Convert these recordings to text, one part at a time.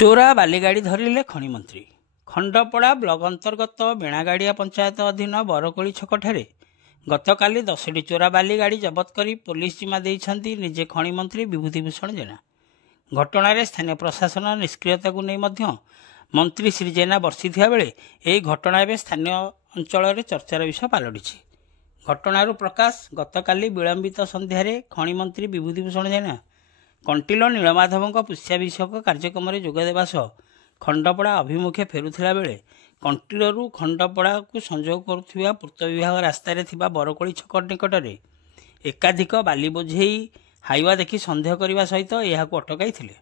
ଚୋରା ବାଲିଗାଡ଼ି ଧରିଲେ ଖଣି ମନ୍ତ୍ରୀ। ଖଣ୍ଡପଡ଼ା ବ୍ଲକ ଅନ୍ତର୍ଗତ ବେଣାଗାଡ଼ିଆ ପଞ୍ଚାୟତ ଅଧୀନ ବରକୋଳି ଛକଠାରେ ଗତକାଲି 10ଟି ଚୋରା ବାଲିଗାଡ଼ି ଜବତ କରି ପୋଲିସ ଜିମା ଦେଇଛନ୍ତି ନିଜେ ଖଣି ମନ୍ତ୍ରୀ ବିଭୂତିଭୂଷଣ ଜେନା। ଘଟଣାରେ ସ୍ଥାନୀୟ ପ୍ରଶାସନ ନିଷ୍କ୍ରିୟତାକୁ ନେଇ ମଧ୍ୟ ମନ୍ତ୍ରୀ ଶ୍ରୀ ଜେନା ବର୍ଷିଥିବା ବେଳେ ଏହି ଘଟଣା ଏବେ ସ୍ଥାନୀୟ ଅଞ୍ଚଳରେ ଚର୍ଚ୍ଚାର ବିଷୟ ପାଲଟିଛି। ଘଟଣାରୁ ପ୍ରକାଶ, ଗତକାଲି ବିଳମ୍ବିତ ସନ୍ଧ୍ୟାରେ ଖଣି ମନ୍ତ୍ରୀ ବିଭୂତିଭୂଷଣ ଜେନା କଣ୍ଟିଲୋ ନୀଳମାଧବଙ୍କ ପୁଷ୍ୟାଭିଷେକ କାର୍ଯ୍ୟକ୍ରମରେ ଯୋଗଦେବା ସହ ଖଣ୍ଡପଡ଼ା ଅଭିମୁଖେ ଫେରୁଥିଲା ବେଳେ କଣ୍ଟିଲୋରୁ ଖଣ୍ଡପଡ଼ାକୁ ସଂଯୋଗ କରୁଥିବା ପୂର୍ତ୍ତ ବିଭାଗ ରାସ୍ତାରେ ଥିବା ବରକୋଳି ଛକ ନିକଟରେ ଏକାଧିକ ବାଲି ବୋଝେଇ ହାଇୱା ଦେଖି ସନ୍ଦେହ କରିବା ସହିତ ଏହାକୁ ଅଟକାଇଥିଲେ।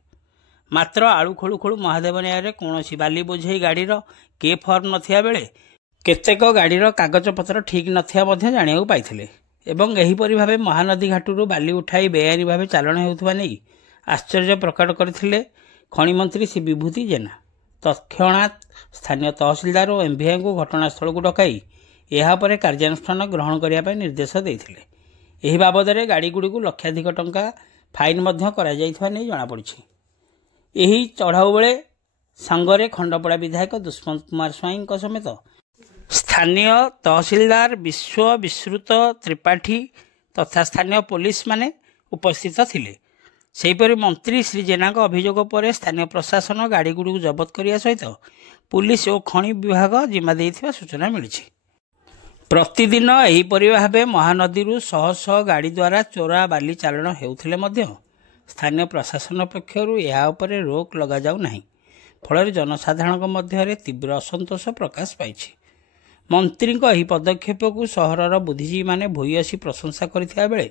ମାତ୍ର ଆଳୁ ଖୋଳୁ ଖୋଳୁ ମହାଦେବ ନ୍ୟାୟରେ କୌଣସି ବାଲି ବୋଝେଇ ଗାଡ଼ିର କେ ଫର୍ମ ନଥିବା ବେଳେ କେତେକ ଗାଡ଼ିର କାଗଜପତ୍ର ଠିକ୍ ନଥିବା ମଧ୍ୟ ଜାଣିବାକୁ ପାଇଥିଲେ ଏବଂ ଏହିପରି ଭାବେ ମହାନଦୀ ଘାଟରୁ ବାଲି ଉଠାଇ ବେଆଇନ ଭାବେ ଚାଲାଣ ହେଉଥିବା ନେଇ ଆଶ୍ଚର୍ଯ୍ୟ ପ୍ରକଟ କରିଥିଲେ ଖଣି ମନ୍ତ୍ରୀ ଶ୍ରୀ ବିଭୂତି ଜେନା। ତତ୍କ୍ଷଣାତ୍ ସ୍ଥାନୀୟ ତହସିଲଦାର ଓ ଏମ୍ଭିଆଇଙ୍କୁ ଘଟଣାସ୍ଥଳକୁ ଡକାଇ ଏହା ଉପରେ କାର୍ଯ୍ୟାନୁଷ୍ଠାନ ଗ୍ରହଣ କରିବା ପାଇଁ ନିର୍ଦ୍ଦେଶ ଦେଇଥିଲେ। ଏହି ବାବଦରେ ଗାଡ଼ିଗୁଡ଼ିକୁ ଲକ୍ଷାଧିକ ଟଙ୍କା ଫାଇନ୍ ମଧ୍ୟ କରାଯାଇଥିବା ନେଇ ଜଣାପଡ଼ିଛି। ଏହି ଚଢ଼ାଉ ବେଳେ ସାଙ୍ଗରେ ଖଣ୍ଡପଡ଼ା ବିଧାୟକ ଦୁଷ୍ମନ୍ତ କୁମାର ସ୍ୱାଇଁଙ୍କ ସମେତ ସ୍ଥାନୀୟ ତହସିଲଦାର ବିଶ୍ୱବିଶ୍ରୁତ ତ୍ରିପାଠୀ ତଥା ସ୍ଥାନୀୟ ପୋଲିସ ମାନେ ଉପସ୍ଥିତ ଥିଲେ। ସେହିପରି ମନ୍ତ୍ରୀ ଶ୍ରୀ ଜେନାଙ୍କ ଅଭିଯୋଗ ପରେ ସ୍ଥାନୀୟ ପ୍ରଶାସନ ଗାଡ଼ିଗୁଡ଼ିକୁ ଜବତ କରିବା ସହିତ ପୁଲିସ ଓ ଖଣି ବିଭାଗ ଜିମା ଦେଇଥିବା ସୂଚନା ମିଳିଛି। ପ୍ରତିଦିନ ଏହିପରି ଭାବେ ମହାନଦୀରୁ ଶହ ଶହ ଗାଡ଼ି ଦ୍ୱାରା ଚୋରା ବାଲି ଚାଲାଣ ହେଉଥିଲେ ମଧ୍ୟ ସ୍ଥାନୀୟ ପ୍ରଶାସନ ପକ୍ଷରୁ ଏହା ଉପରେ ରୋକ ଲଗାଯାଉ ନାହିଁ। ଫଳରେ ଜନସାଧାରଣଙ୍କ ମଧ୍ୟରେ ତୀବ୍ର ଅସନ୍ତୋଷ ପ୍ରକାଶ ପାଇଛି। ମନ୍ତ୍ରୀଙ୍କ ଏହି ପଦକ୍ଷେପକୁ ସହରର ବୁଦ୍ଧିଜୀବୀମାନେ ଭୂୟସୀ ପ୍ରଶଂସା କରିଥିବା ବେଳେ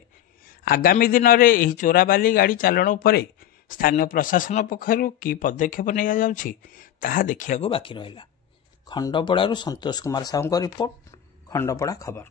ଆଗାମୀ ଦିନରେ ଏହି ଚୋରା ବାଲି ଗାଡ଼ି ଚାଲାଣ ଉପରେ ସ୍ଥାନୀୟ ପ୍ରଶାସନ ପକ୍ଷରୁ କି ପଦକ୍ଷେପ ନିଆଯାଉଛି ତାହା ଦେଖିବାକୁ ବାକି ରହିଲା। ଖଣ୍ଡପଡ଼ାରୁ ସନ୍ତୋଷ କୁମାର ସାହୁଙ୍କ ରିପୋର୍ଟ, ଖଣ୍ଡପଡ଼ା ଖବର।